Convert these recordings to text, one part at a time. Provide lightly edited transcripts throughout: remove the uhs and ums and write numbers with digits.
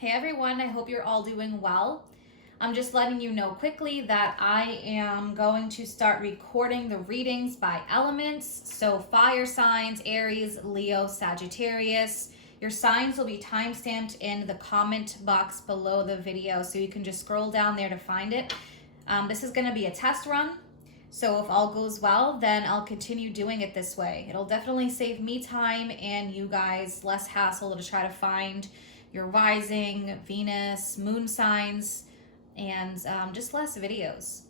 Hey everyone, I hope you're all doing well. I'm just letting you know quickly that I am going to start recording the readings by elements. So fire signs, Aries, Leo, Sagittarius. Your signs will be timestamped in the comment box below the video, so you can just scroll down there to find it. This is going to be a test run. So if all goes well, then I'll continue doing it this way. It'll definitely save me time and you guys less hassle to try to find your rising, Venus, moon signs, and just less videos.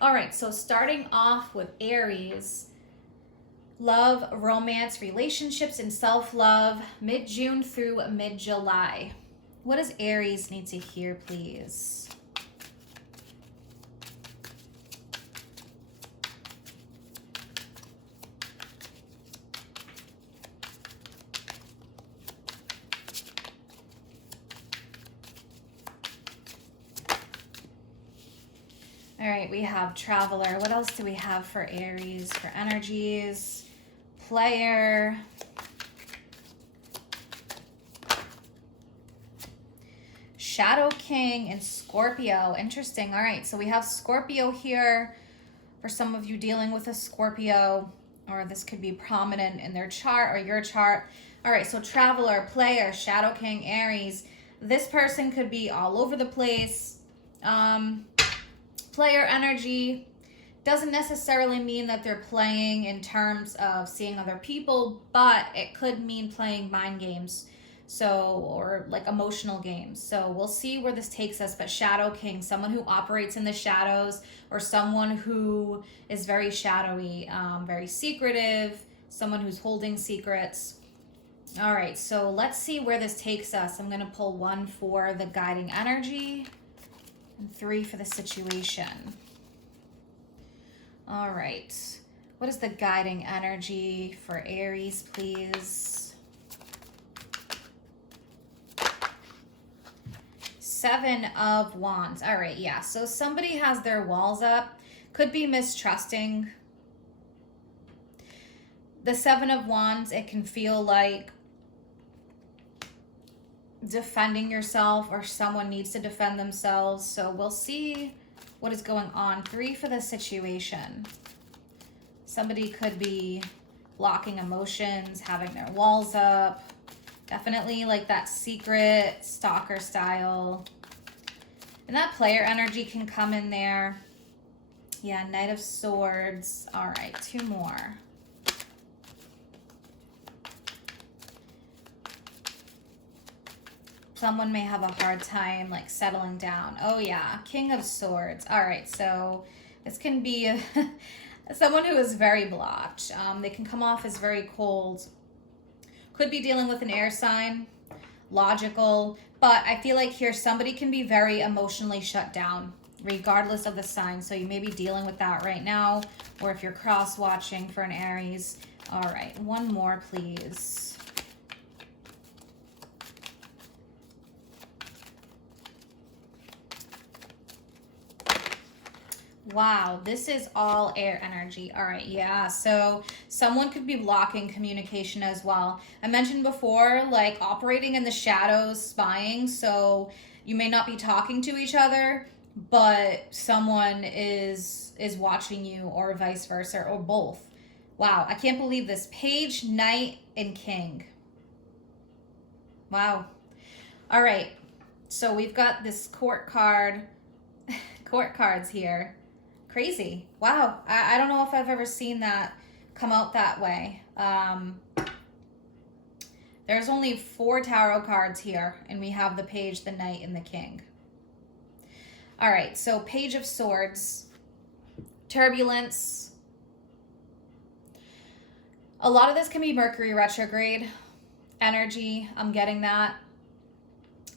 All right, so starting off with Aries, love, romance, relationships, and self-love, mid-June through mid-July. What does Aries need to hear, please? All right, we have Traveler. What else do we have for Aries, for energies? Player. Shadow King and Scorpio. Interesting. All right, so we have Scorpio here. For some of you dealing with a Scorpio, or this could be prominent in their chart or your chart. All right, so Traveler, Player, Shadow King, Aries. This person could be all over the place. Player energy doesn't necessarily mean that they're playing in terms of seeing other people, but it could mean playing mind games, so, or like emotional games. So we'll see where this takes us. But Shadow King, someone who operates in the shadows, or someone who is very shadowy, very secretive, someone who's holding secrets. All right, so let's see where this takes us. I'm going to pull 1 for the guiding energy and 3 for the situation. All right. What is the guiding energy for Aries, please? 7 of Wands. All right, yeah. So somebody has their walls up. Could be mistrusting. The 7 of Wands, it can feel like defending yourself, or someone needs to defend themselves. So we'll see what is going on. 3 for the situation. Somebody could be blocking emotions, having their walls up. Definitely like that secret stalker style. And that player energy can come in there. Yeah, Knight of Swords. All right, 2 more. Someone may have a hard time like settling down. Oh yeah, King of Swords. All right, so this can be someone who is very blocked. They can come off as very cold. Could be dealing with an air sign, logical. But I feel like here somebody can be very emotionally shut down, regardless of the sign. So you may be dealing with that right now, or if you're cross-watching for an Aries. All right, 1 more, please. Wow, this is all air energy. All right, yeah. So someone could be blocking communication as well. I mentioned before, like operating in the shadows, spying. So you may not be talking to each other, but someone is watching you, or vice versa, or both. Wow, I can't believe this. Page, Knight, and King. Wow. All right. So we've got this court card, court cards here. Crazy. Wow. I don't know if I've ever seen that come out that way. There's only 4 tarot cards here, and we have the Page, the Knight, and the King. All right, so Page of Swords, turbulence. A lot of this can be Mercury retrograde energy. I'm getting that.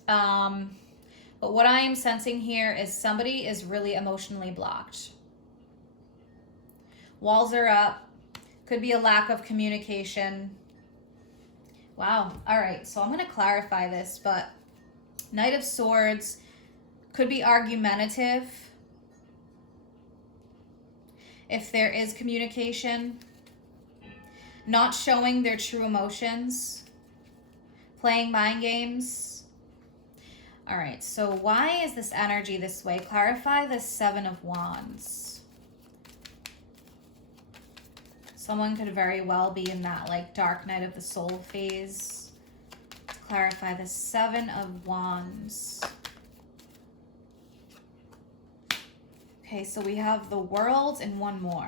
But what I am sensing here is somebody is really emotionally blocked. Walls are up. Could be a lack of communication. Wow. All right. So I'm going to clarify this, but Knight of Swords could be argumentative. If there is communication, not showing their true emotions, playing mind games. All right, so why is this energy this way? Clarify the Seven of Wands. Someone could very well be in that like dark night of the soul phase. Clarify the Seven of Wands. Okay, so we have the World and one more.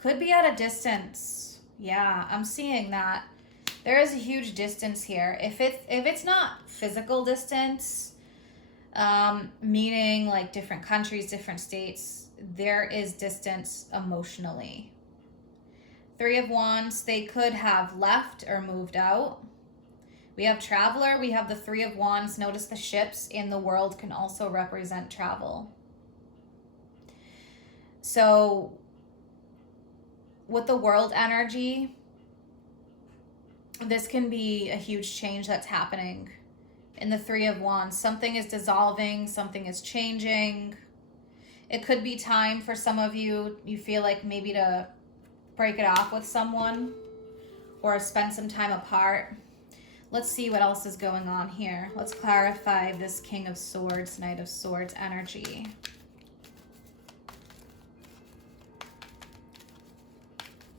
Could be at a distance. Yeah, I'm seeing that. There is a huge distance here. If it's not physical distance, meaning like different countries, different states, there is distance emotionally. Three of Wands, they could have left or moved out. We have Traveler, we have the Three of Wands. Notice the ships in the World can also represent travel. So with the World energy, this can be a huge change that's happening. In the Three of Wands, something is dissolving, something is changing. It could be time for some of you, you feel like maybe to break it off with someone or spend some time apart. Let's see what else is going on here. Let's clarify this King of Swords, Knight of Swords energy.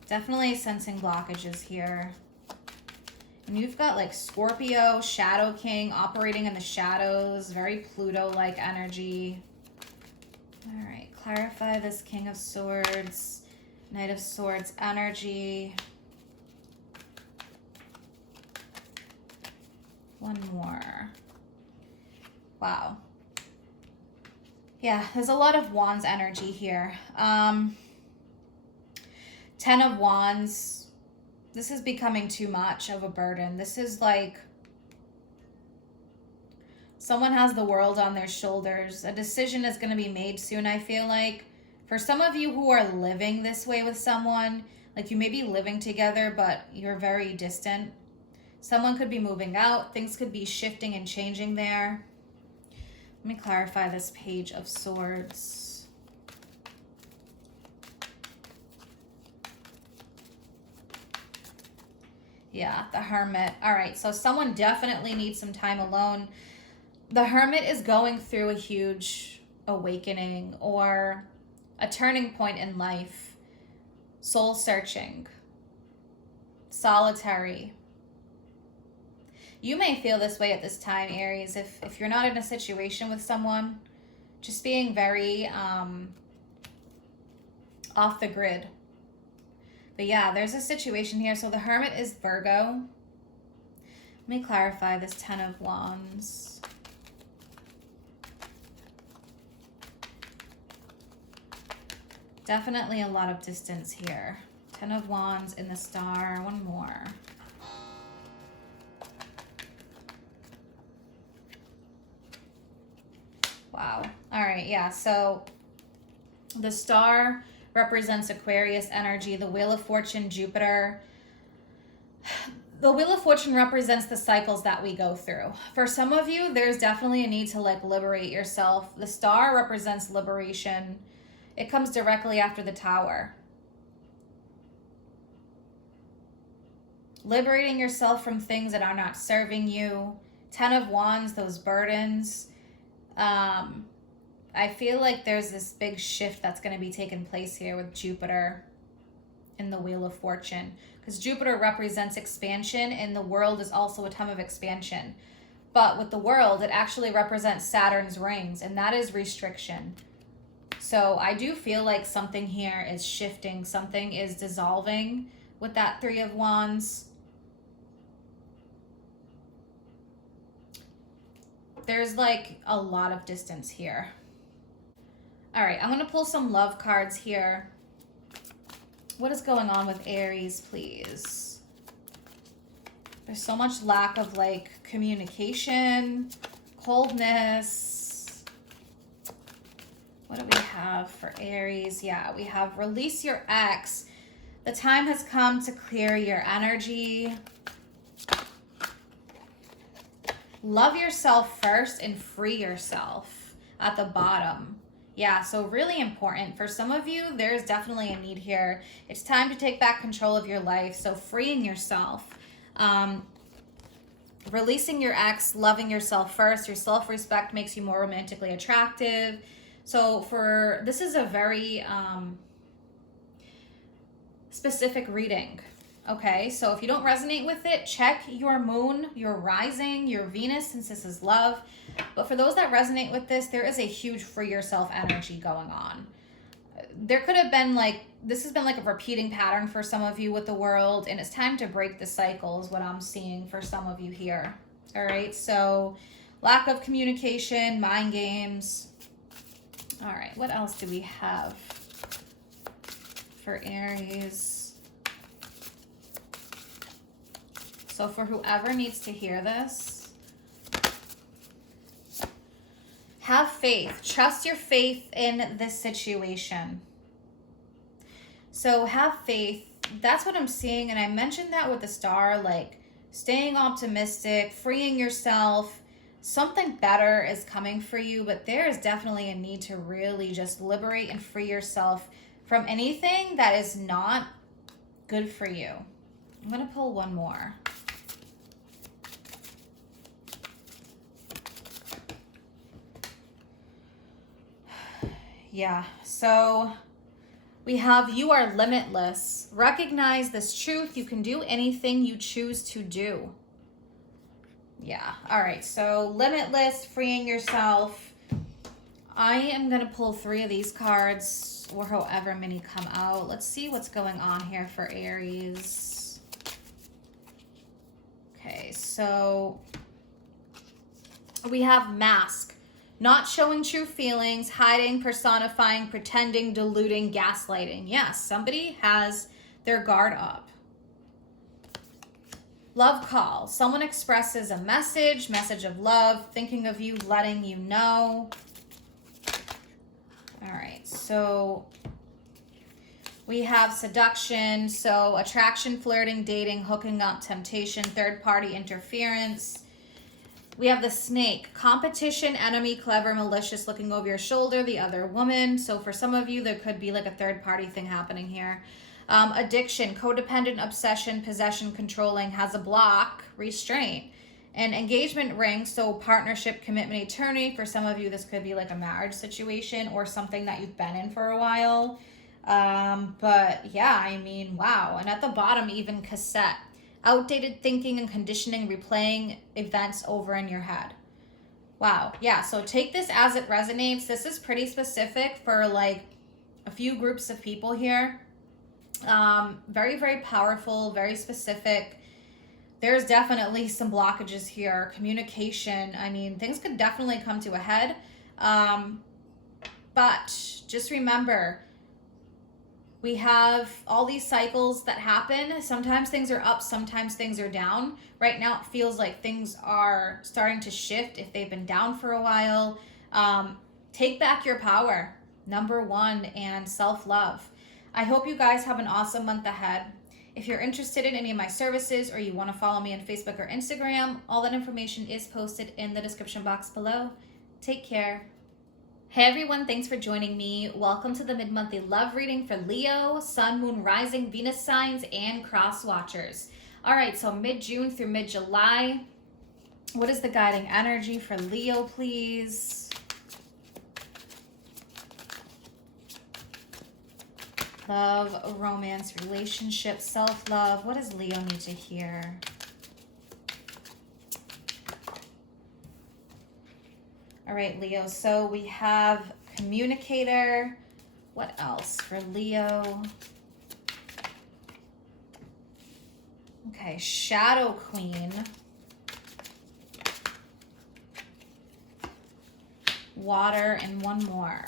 Definitely sensing blockages here. And you've got like Scorpio, Shadow King, operating in the shadows, very Pluto-like energy. All right, clarify this King of Swords, Knight of Swords energy. One more. Wow. Yeah, there's a lot of Wands energy here. 10 of Wands. This is becoming too much of a burden. This is like someone has the world on their shoulders. A decision is going to be made soon, I feel like. For some of you who are living this way with someone, like you may be living together, but you're very distant. Someone could be moving out. Things could be shifting and changing there. Let me clarify this Page of Swords. Yeah, the Hermit. All right, so someone definitely needs some time alone. The Hermit is going through a huge awakening or a turning point in life. Soul searching. Solitary. You may feel this way at this time, Aries, if you're not in a situation with someone, just being very off the grid. But yeah, there's a situation here. So the Hermit is Virgo. Let me clarify this 10 of Wands. Definitely a lot of distance here. 10 of Wands in the Star. One more. Wow. All right, yeah. So the Star represents Aquarius energy, the Wheel of Fortune, Jupiter. The Wheel of Fortune represents the cycles that we go through. For some of you, there's definitely a need to like liberate yourself. The Star represents liberation. It comes directly after the Tower. Liberating yourself from things that are not serving you. 10 of Wands, those burdens. I feel like there's this big shift that's going to be taking place here with Jupiter in the Wheel of Fortune. Because Jupiter represents expansion and the world is also a time of expansion. But with the world, it actually represents Saturn's rings, and that is restriction. So I do feel like something here is shifting. Something is dissolving with that Three of Wands. There's like a lot of distance here. All right, I'm going to pull some love cards here. What is going on with Aries, please? There's so much lack of like communication, coldness. What do we have for Aries? Yeah, we have release your ex. The time has come to clear your energy. Love yourself first and free yourself at the bottom. Yeah, so really important. For some of you, there's definitely a need here. It's time to take back control of your life. So freeing yourself. releasing your ex, loving yourself first. Your self-respect makes you more romantically attractive. So this is a very specific reading. Okay, so if you don't resonate with it, check your moon, your rising, your Venus, since this is love. But for those that resonate with this, there is a huge free yourself energy going on. There could have been this has been like a repeating pattern for some of you with the world, and it's time to break the cycle is what I'm seeing for some of you here. All right, so lack of communication, mind games. All right, what else do we have for Aries? So for whoever needs to hear this, have faith. Trust your faith in this situation. So have faith. That's what I'm seeing. And I mentioned that with the star, like staying optimistic, freeing yourself. Something better is coming for you, but there is definitely a need to really just liberate and free yourself from anything that is not good for you. I'm going to pull one more. Yeah, so we have you are limitless. Recognize this truth. You can do anything you choose to do. Yeah, all right, so limitless, freeing yourself. I am going to pull 3 of these cards, or however many come out. Let's see what's going on here for Aries. Okay, so we have mask. Not showing true feelings, hiding, personifying, pretending, deluding, gaslighting. Yes, somebody has their guard up. Love call. Someone expresses a message of love, thinking of you, letting you know. All right, so we have seduction. So attraction, flirting, dating, hooking up, temptation, third-party interference. We have the snake, competition, enemy, clever, malicious, looking over your shoulder, the other woman. So for some of you, there could be like a third party thing happening here. Addiction, codependent, obsession, possession, controlling, has a block, restraint. An engagement ring, so partnership, commitment, eternity. For some of you, this could be like a marriage situation or something that you've been in for a while. But yeah, I mean, wow. And at the bottom, even cassette. Outdated thinking and conditioning, replaying events over in your head. Wow. Yeah, so take this as it resonates. This is pretty specific for like a few groups of people here. Very, very powerful, very specific. There's definitely some blockages here. Communication. I mean, things could definitely come to a head. But just remember, we have all these cycles that happen. Sometimes things are up, sometimes things are down. Right now it feels like things are starting to shift if they've been down for a while. Take back your power, number 1, and self-love. I hope you guys have an awesome month ahead. If you're interested in any of my services or you want to follow me on Facebook or Instagram, all that information is posted in the description box below. Take care. Hey everyone, thanks for joining me. Welcome to the mid-monthly love reading for Leo, Sun, Moon, Rising, Venus signs, and cross watchers. All right, so mid-June through mid-July. What is the guiding energy for Leo, please? Love, romance, relationship, self-love. What does Leo need to hear? All right, Leo, so we have communicator. What else for Leo? Okay, shadow queen. Water, and one more.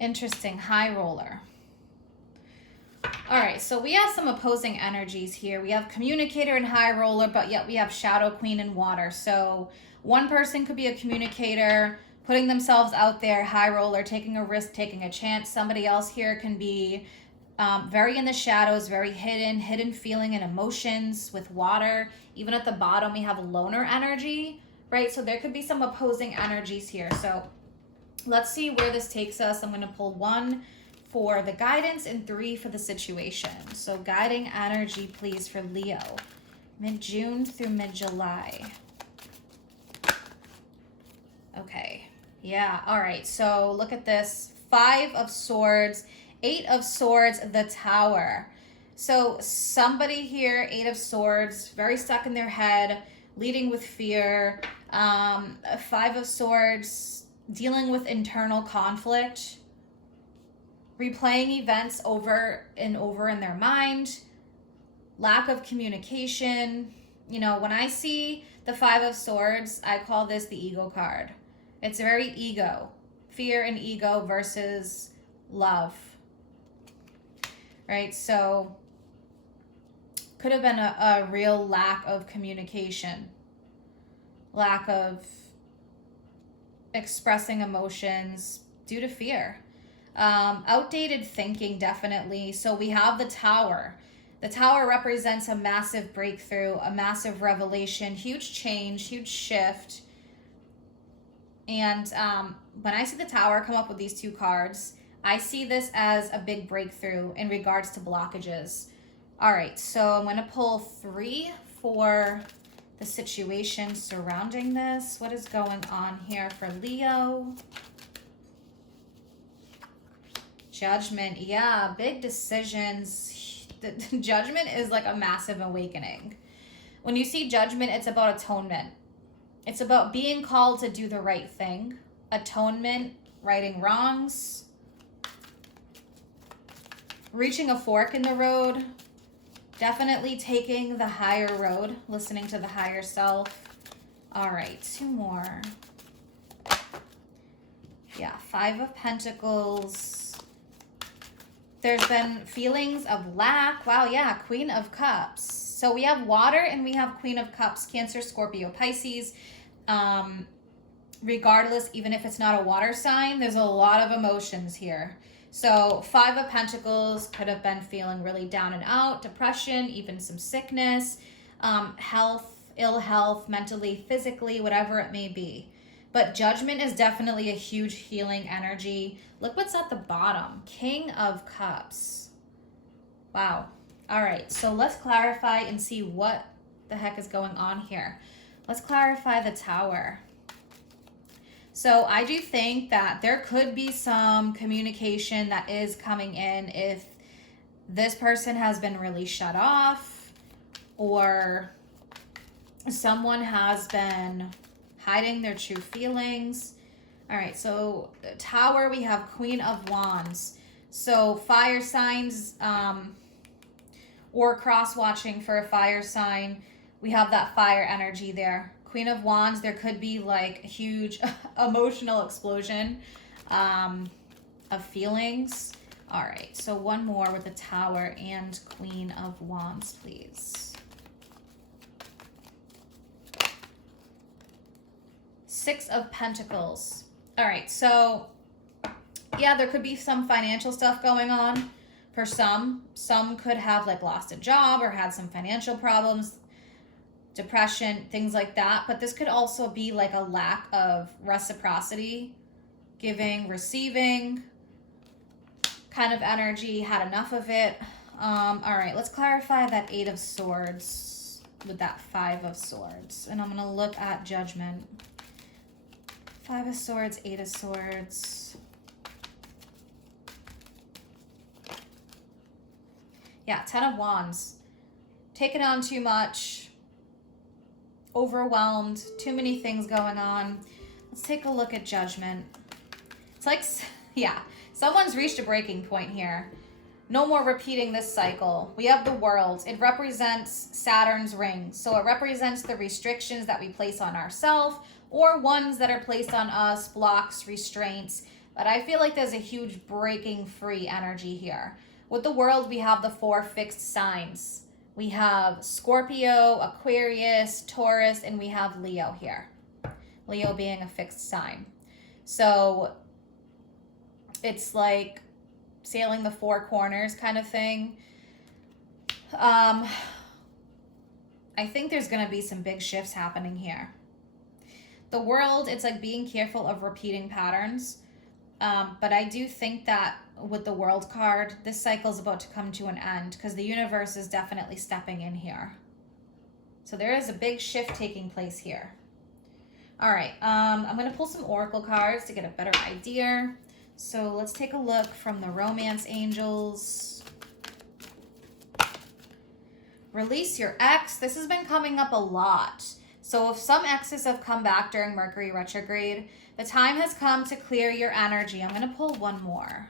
Interesting, high roller. All right, so we have some opposing energies here. We have communicator and high roller, but yet we have shadow queen and water. So one person could be a communicator, putting themselves out there, high roller, taking a risk, taking a chance. Somebody else here can be Very in the shadows, very hidden feeling and emotions with water. Even at the bottom, we have loner energy, right? So there could be some opposing energies here. So let's see where this takes us. I'm going to pull 1 for the guidance and 3 for the situation. So guiding energy, please, for Leo, mid-June through mid-July. Okay. Yeah. All right. So look at this. 5 of Swords, 8 of Swords, the Tower. So somebody here, 8 of Swords, very stuck in their head, leading with fear. 5 of Swords, dealing with internal conflict, replaying events over and over in their mind, lack of communication. You know, when I see the 5 of Swords, I call this the ego card. It's very ego, fear and ego versus love, right? So could have been a real lack of communication, lack of expressing emotions due to fear. Outdated thinking, definitely. So we have the Tower. The Tower represents a massive breakthrough, a massive revelation, huge change, huge shift. And when I see the Tower come up with these 2 cards, I see this as a big breakthrough in regards to blockages. All right, so I'm going to pull 3 for the situation surrounding this. What is going on here for Leo? Judgment. Yeah, big decisions. The Judgment is like a massive awakening. When you see Judgment, it's about atonement. It's about being called to do the right thing. Atonement, righting wrongs, reaching a fork in the road, definitely taking the higher road, listening to the higher self. All right, 2 more. Yeah, 5 of Pentacles. There's been feelings of lack. Wow, yeah, Queen of Cups. So we have water and we have Queen of Cups, Cancer, Scorpio, Pisces. Regardless, even if it's not a water sign, there's a lot of emotions here. So 5 of Pentacles could have been feeling really down and out, depression, even some sickness, health, ill health, mentally, physically, whatever it may be. But Judgment is definitely a huge healing energy. Look what's at the bottom. King of Cups. Wow. All right, so let's clarify and see what the heck is going on here. Let's clarify the Tower. So I do think that there could be some communication that is coming in if this person has been really shut off or someone has been hiding their true feelings. All right, so Tower, we have Queen of Wands. So fire signs or cross-watching for a fire sign, we have that fire energy there. Queen of Wands, there could be like a huge emotional explosion of feelings. All right, so 1 more with the Tower and Queen of Wands, please. 6 of Pentacles. All right, so yeah, there could be some financial stuff going on for some. Some could have like lost a job or had some financial problems, depression, things like that. But this could also be like a lack of reciprocity, giving, receiving kind of energy, had enough of it. All right, let's clarify that 8 of Swords with that 5 of Swords. And I'm going to look at Judgment. 5 of Swords, 8 of Swords. Yeah, 10 of Wands. Taking on too much. Overwhelmed. Too many things going on. Let's take a look at Judgment. It's like, yeah, someone's reached a breaking point here. No more repeating this cycle. We have the World. It represents Saturn's ring. So it represents the restrictions that we place on ourselves or ones that are placed on us, blocks, restraints. But I feel like there's a huge breaking free energy here. With the World, we have the 4 fixed signs. We have Scorpio, Aquarius, Taurus, and we have Leo here. Leo being a fixed sign. So it's like sailing the four corners kind of thing. I think there's going to be some big shifts happening here. The world, it's like being careful of repeating patterns. But I do think that with the world card, this cycle is about to come to an end because the universe is definitely stepping in here. So there is a big shift taking place here. All right, I'm going to pull some oracle cards to get a better idea. So let's take a look from the romance angels. Release your ex. This has been coming up a lot. So if some exes have come back during Mercury retrograde, the time has come to clear your energy. I'm going to pull one more.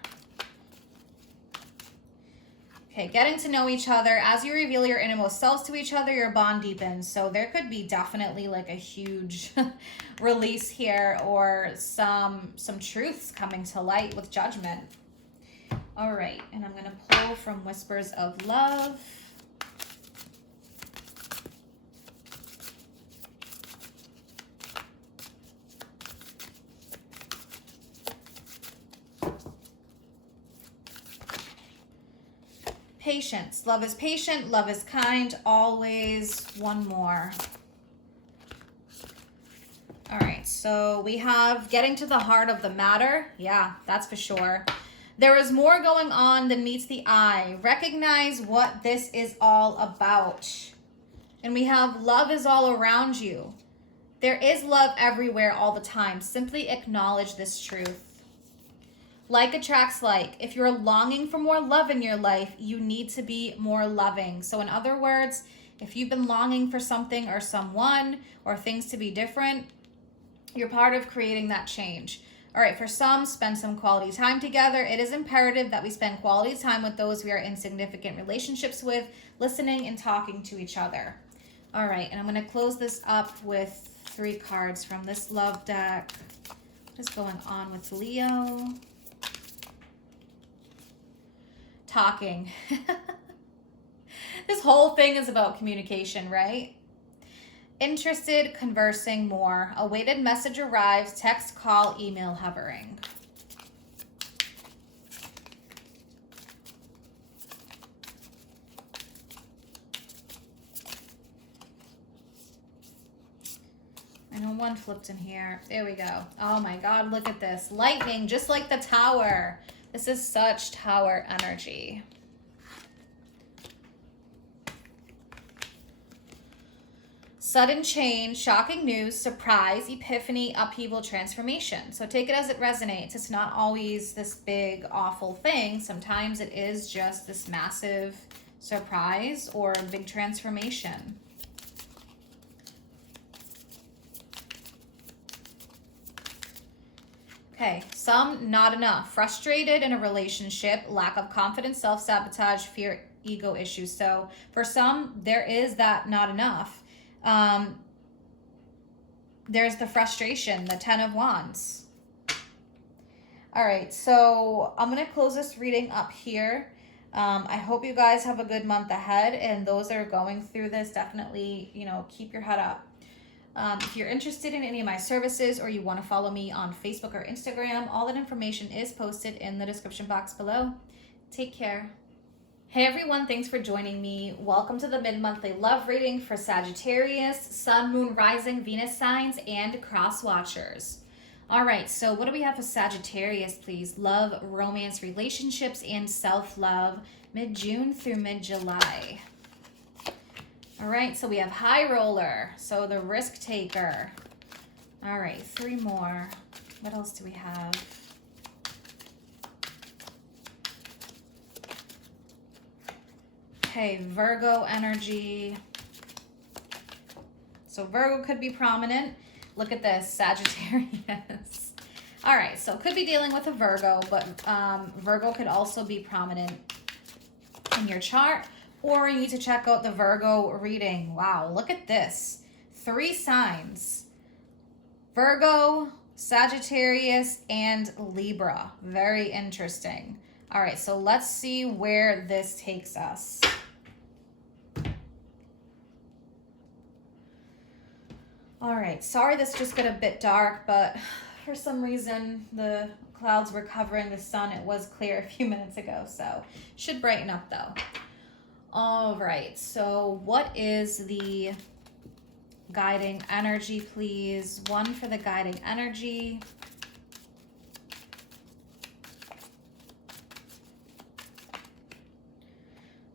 Okay, getting to know each other. As you reveal your innermost selves to each other, your bond deepens. So there could be definitely like a huge release here, or some truths coming to light with judgment. All right, and I'm going to pull from Whispers of Love. Patience. Love is patient. Love is kind. Always. One more. All right. So we have getting to the heart of the matter. Yeah, that's for sure. There is more going on than meets the eye. Recognize what this is all about. And we have love is all around you. There is love everywhere all the time. Simply acknowledge this truth. Like attracts like. If you're longing for more love in your life, you need to be more loving. So in other words, if you've been longing for something or someone or things to be different, you're part of creating that change. All right, for some, spend some quality time together. It is imperative that we spend quality time with those we are in significant relationships with, listening and talking to each other. All right, and I'm going to close this up with 3 cards from this love deck. What is going on with Leo? Talking. This whole thing is about communication, right? Interested, conversing more. Awaited message arrives, text, call, email, hovering. I know one flipped in here. There we go. Oh my God, look at this. Lightning, just like the tower. This is such tower energy. Sudden change, shocking news, surprise, epiphany, upheaval, transformation. So take it as it resonates. It's not always this big, awful thing. Sometimes it is just this massive surprise or a big transformation. Okay, some not enough. Frustrated in a relationship, lack of confidence, self-sabotage, fear, ego issues. So for some, there is that not enough. There's the frustration, the 10 of Wands. All right, so I'm going to close this reading up here. I hope you guys have a good month ahead, and those that are going through this, definitely, keep your head up. If you're interested in any of my services or you want to follow me on Facebook or Instagram, all that information is posted in the description box below. Take care. Hey everyone, thanks for joining me. Welcome to the mid-monthly love reading for Sagittarius, Sun, Moon, Rising, Venus signs, and cross watchers. All right, so what do we have for Sagittarius, please? Love, romance, relationships, and self-love, mid-June through mid-July. All right, so we have high roller, so the risk taker. All right, 3 more. What else do we have? Okay, Virgo energy. So Virgo could be prominent. Look at this, Sagittarius. All right, so could be dealing with a Virgo, but Virgo could also be prominent in your chart, or you need to check out the Virgo reading. Wow, look at this. 3 signs. Virgo, Sagittarius, and Libra. Very interesting. All right, so let's see where this takes us. All right, sorry this just got a bit dark, but For some reason, the clouds were covering the sun. It was clear a few minutes ago, so should brighten up though. All right, so what is the guiding energy, please? One for the guiding energy.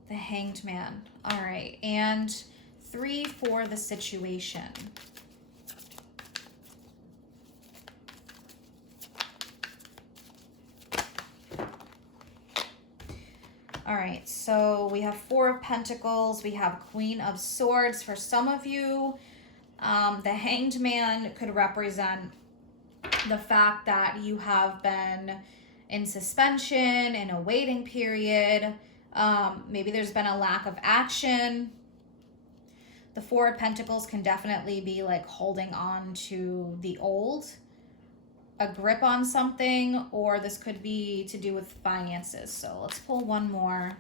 The Hanged Man. All right, and 3 for the situation. All right, so we have 4 of Pentacles. We have Queen of Swords. For some of you, the Hanged Man could represent the fact that you have been in suspension, in a waiting period. Maybe there's been a lack of action. The 4 of Pentacles can definitely be like holding on to the old, a grip on something, or this could be to do with finances. So let's pull one more.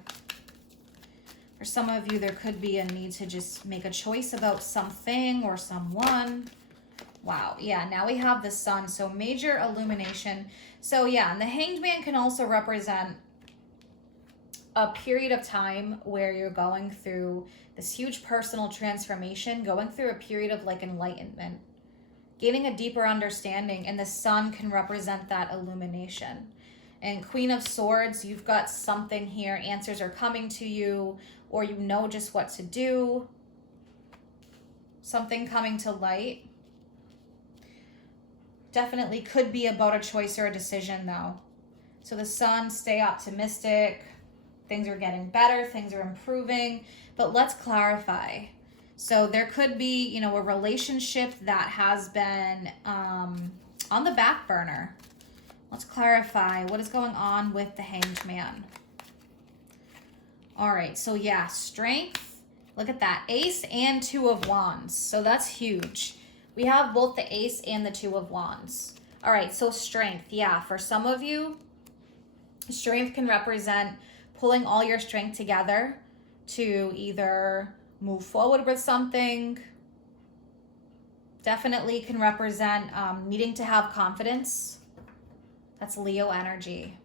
For some of you, there could be a need to just make a choice about something or someone. Wow, yeah, now we have the Sun, so major illumination. So yeah, and the Hanged Man can also represent a period of time where you're going through this huge personal transformation, going through a period of like enlightenment, gaining a deeper understanding, and the Sun can represent that illumination. And Queen of Swords, you've got something here, answers are coming to you, or you know just what to do, something coming to light. Definitely could be about a choice or a decision though. So the Sun, stay optimistic. Things are getting better, things are improving, but let's clarify. So there could be, you know, a relationship that has been on the back burner. Let's clarify what is going on with the Hanged Man. All right, so yeah, strength. Look at that, Ace and 2 of Wands. So that's huge. We have both the Ace and the 2 of Wands. All right, so strength. Yeah, for some of you, strength can represent pulling all your strength together to either move forward with something. Definitely can represent needing to have confidence. That's Leo energy.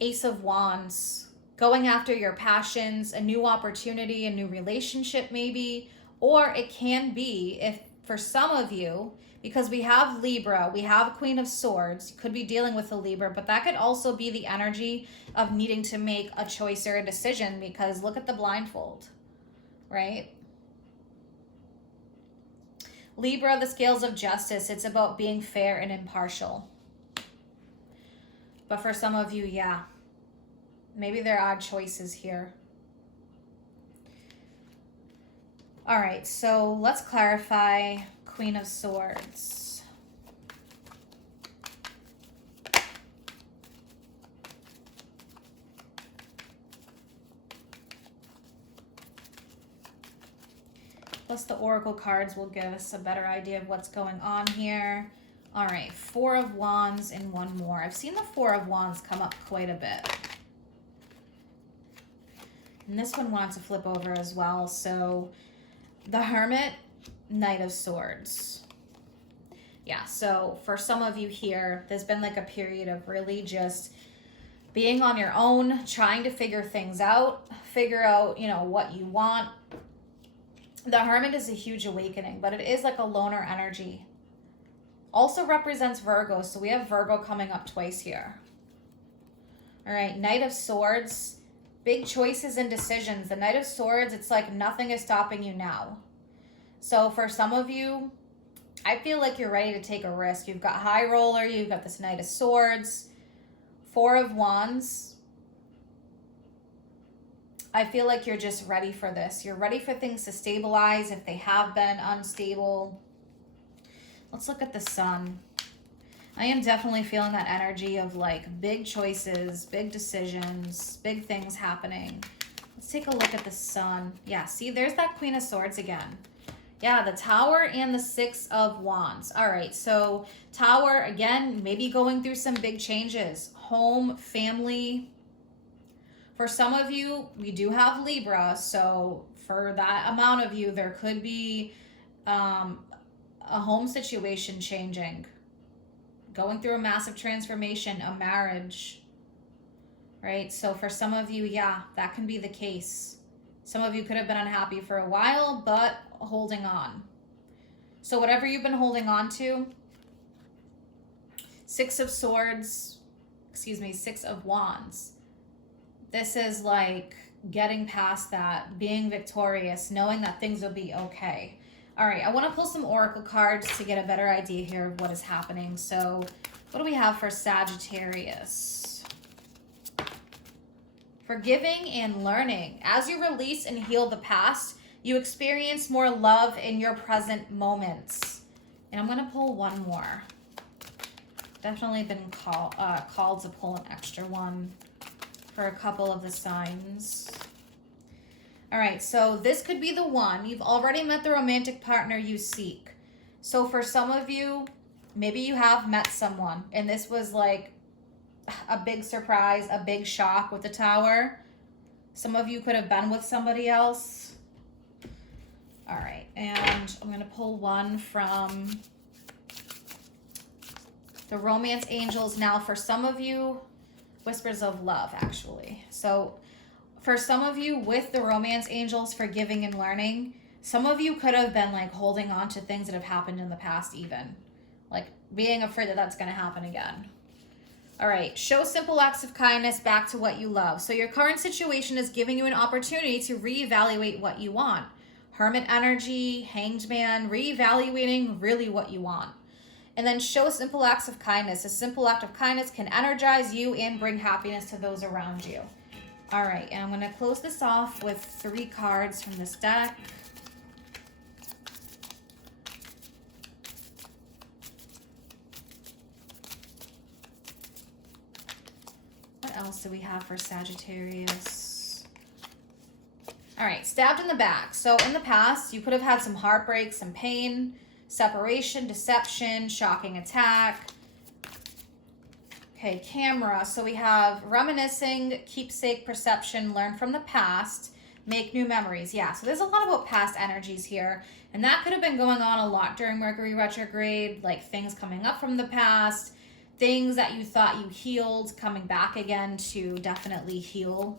Ace of Wands, going after your passions, a new opportunity, a new relationship maybe. Or it can be, if for some of you, because we have Libra, we have Queen of Swords, you could be dealing with a Libra, but that could also be the energy of needing to make a choice or a decision, because look at the blindfold, right? Libra, the scales of justice, it's about being fair and impartial. But for some of you, yeah, maybe there are choices here. All right, so let's clarify Queen of Swords. Plus the Oracle cards will give us a better idea of what's going on here. All right, 4 of Wands and 1 more. I've seen the 4 of Wands come up quite a bit. And this one wants to flip over as well. So the Hermit, Knight of Swords. Yeah, so for some of you here, there's been like a period of really just being on your own, trying to figure things out, figure out, you know, what you want. The Hermit is a huge awakening, but it is like a loner energy. Also represents Virgo, so we have Virgo coming up twice here. All right, Knight of Swords, big choices and decisions. The Knight of Swords, it's like nothing is stopping you now. So for some of you, I feel like you're ready to take a risk. You've got High Roller, you've got this Knight of Swords, 4 of Wands. I feel like you're just ready for this. You're ready for things to stabilize if they have been unstable. Let's look at the Sun. I am definitely feeling that energy of like big choices, big decisions, big things happening. Let's take a look at the Sun. Yeah, see, there's that Queen of Swords again. Yeah, the Tower and the 6 of Wands. All right, so Tower, again, maybe going through some big changes. Home, family. For some of you, we do have Libra, so for that amount of you, there could be a home situation changing. going through a massive transformation, a marriage, right? So for some of you, yeah, that can be the case. Some of you could have been unhappy for a while, but holding on. So whatever you've been holding on to, Six of Wands. This is like getting past that, being victorious, knowing that things will be okay. All right, I want to pull some oracle cards to get a better idea here of what is happening. So what do we have for Sagittarius? Forgiving and learning. As you release and heal the past, you experience more love in your present moments. And I'm going to pull one more. Definitely been called to pull an extra one for a couple of the signs. All right, so this could be the one. You've already met the romantic partner you seek. So for some of you, maybe you have met someone and this was like a big surprise, a big shock with the Tower. Some of you could have been with somebody else. All right, and I'm going to pull one from the Romance Angels. Now for some of you, Whispers of Love, actually. So for some of you with the Romance Angels, forgiving and learning, some of you could have been like holding on to things that have happened in the past even. Like being afraid that that's going to happen again. All right, show simple acts of kindness back to what you love. So your current situation is giving you an opportunity to reevaluate what you want. Hermit energy, Hanged Man, reevaluating really what you want. And then show simple acts of kindness. A simple act of kindness can energize you and bring happiness to those around you. All right, and I'm going to close this off with 3 cards from this deck. What else do we have for Sagittarius? All right, stabbed in the back. So in the past, you could have had some heartbreak, some pain, separation, deception, shocking attack. Okay, Camera. So we have reminiscing, keepsake, perception, learn from the past, make new memories. Yeah, so there's a lot about past energies here. And that could have been going on a lot during Mercury retrograde, like things coming up from the past, things that you thought you healed, coming back again to definitely heal.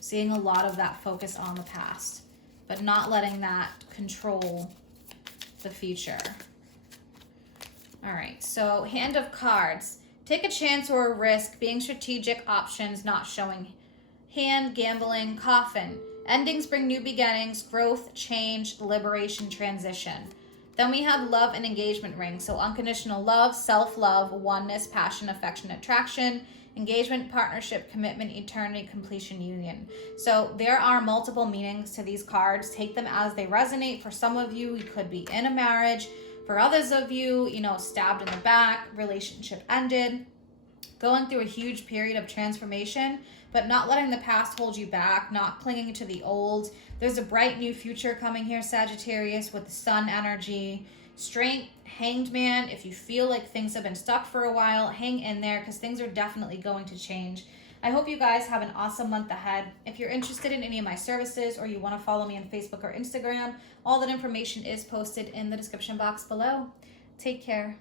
Seeing a lot of that focus on the past, but not letting that control the future. All right, so Hand of Cards. Take a chance or a risk, being strategic, options, not showing hand, gambling, Coffin. Endings bring new beginnings, growth, change, liberation, transition. Then we have Love and Engagement Ring. So unconditional love, self-love, oneness, passion, affection, attraction, engagement, partnership, commitment, eternity, completion, union. So there are multiple meanings to these cards. Take them as they resonate. For some of you, you could be in a marriage. For others of you, stabbed in the back, relationship ended, going through a huge period of transformation, but not letting the past hold you back, not clinging to the old. There's a bright new future coming here, Sagittarius, with the sun energy. Strength, Hanged Man. If you feel like things have been stuck for a while, hang in there because things are definitely going to change. I hope you guys have an awesome month ahead. If you're interested in any of my services or you want to follow me on Facebook or Instagram, all that information is posted in the description box below. Take care.